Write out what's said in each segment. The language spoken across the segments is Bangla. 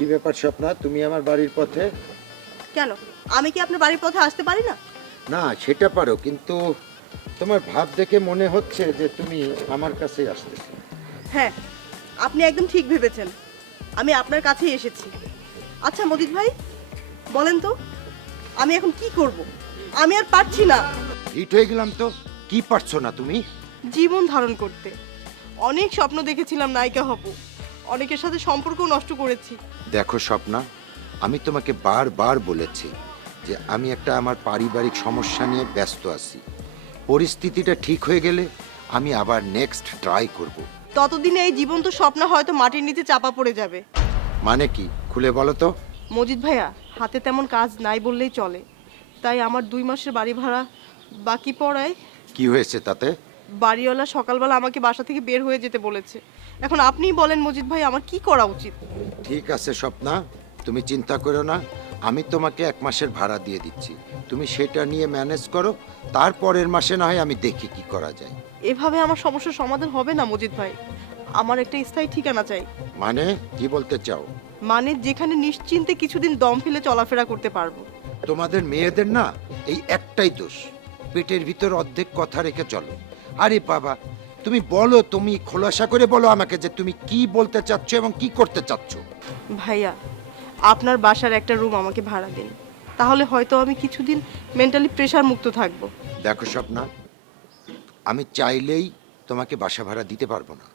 কি ব্যাপার স্বপ্না, তুমি আমার বাড়ির পথে? কেন, আমি কি আপনার বাড়ির পথে আসতে পারি না? না, সেটা পারো, কিন্তু তোমার ভাব দেখে মনে হচ্ছে যে তুমি আমার কাছেই আসতেছো। হ্যাঁ, আপনি একদম ঠিক ভেবেছেন, আমি আপনার কাছেই এসেছি। আচ্ছা মজিদ ভাই, বলেন তো আমি এখন কি করব? আমি আর পারছি না হিট হয়ে গেলাম তো। কি পারছো না তুমি? জীবন ধারণ করতে। অনেক স্বপ্ন দেখেছিলাম নায়িকা হব, অনেকের সাথে সম্পর্ক নষ্ট করেছি। দেখো স্বপ্না, আমি তোমাকে বারবার বলেছি যে আমি একটা আমার পারিবারিক সমস্যা নিয়ে ব্যস্ত আছি। পরিস্থিতিটা ঠিক হয়ে গেলে আমি আবার নেক্সট ট্রাই করব। ততদিনে এই জীবন্ত স্বপ্ন হয়তো মাটির নিচে চাপা পড়ে যাবে। মানে কি, খুলে বলো তো। মজিদ ভাইয়া, হাতে তেমন কাজ নাই বললেই চলে, তাই আমার 2 মাসের বাড়ি ভাড়া বাকি পড়ায় কি হয়েছে তাতে? বাড়িওয়ালা সকালবেলা আমাকে বাসা থেকে বের হয়ে যেতে বলেছে। এখন আপনিই বলেন মজিদ ভাই, আমার কি করা উচিত? ঠিক আছে স্বপ্না, তুমি চিন্তা করো না, আমি তোমাকে 1 মাসের ভাড়া দিয়ে দিচ্ছি। তুমি সেটা নিয়ে ম্যানেজ করো, তারপরের মাসে না হয় আমি দেখি কি করা যায়। এভাবে আমার সমস্যার সমাধান হবে না মজিদ ভাই, আমার একটা স্থায়ী ঠিকানা চাই। মানে কি বলতে চাও? মানে যেখানে নিশ্চিন্তে কিছুদিন দম ফেলে চলাফেরা করতে পারবো। তোমাদের মেয়েদের না এই একটাই দোষ, পেটের ভিতর অর্ধেক কথা রেখে চলো। আরে বাবা, তুমি বলো, তুমি খোলাসা করে বলো আমাকে যে তুমি কি বলতে চাচ্ছ এবং কি করতে চাচ্ছ। ভাইয়া, আপনার বাসার একটা রুম আমাকে ভাড়া দিন, তাহলে হয়তো আমি কিছুদিন মেন্টালি প্রেশার মুক্ত থাকবো। দেখো স্বপ্না, আমি চাইলেই তোমাকে বাসা ভাড়া দিতে পারবো না,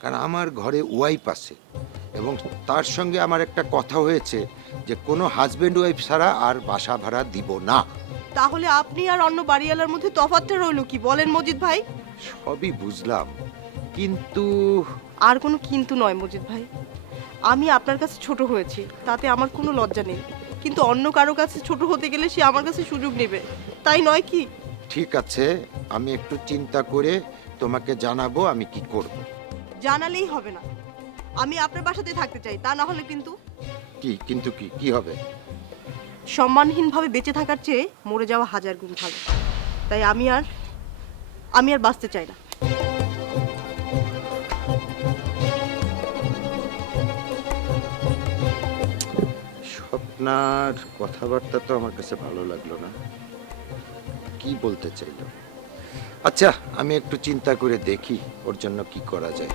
কারণ আমার ঘরে ওয়াইফ আছে এবং তার সঙ্গে আমার একটা কথা হয়েছে যে কোনো হাজবেন্ড ওয়াইফ ছাড়া আর বাসা ভাড়া দিব না। তাহলে আপনি আর অন্য বাড়িওয়ালার মধ্যে তফাৎটা রইলো কি, বলেন মজিদ ভাই? সবই বুঝলাম, কিন্তু আর কোনো কিন্তু নয় মজিদ ভাই, আমি আপনার কাছে ছোট হয়েছি, তাতে আমার কোনো লজ্জা নেই, কিন্তু অন্য কারো কাছে ছোট হতে গেলে সে আমার কাছে সুযোগ নেবে, তাই নয় কি? ঠিক আছে, আমি একটু চিন্তা করে তোমাকে জানাবো আমি কি করব। জানালেই হবে না, আমি আপনার বাসাতে থাকতে চাই, তা না হলে কিন্তু কি কিন্তু কি কি হবে? সম্মানহীনভাবে বেঁচে থাকার চেয়ে মরে যাওয়া 1000 গুণ ভালো। তাই আমি আর বাঁচতে চাই না। স্বপ্নার কথাবার্তা তো আমার কাছে ভালো লাগলো না, কি বলতে চাইলো। আচ্ছা, আমি একটু চিন্তা করে দেখি ওর জন্য কি করা যায়।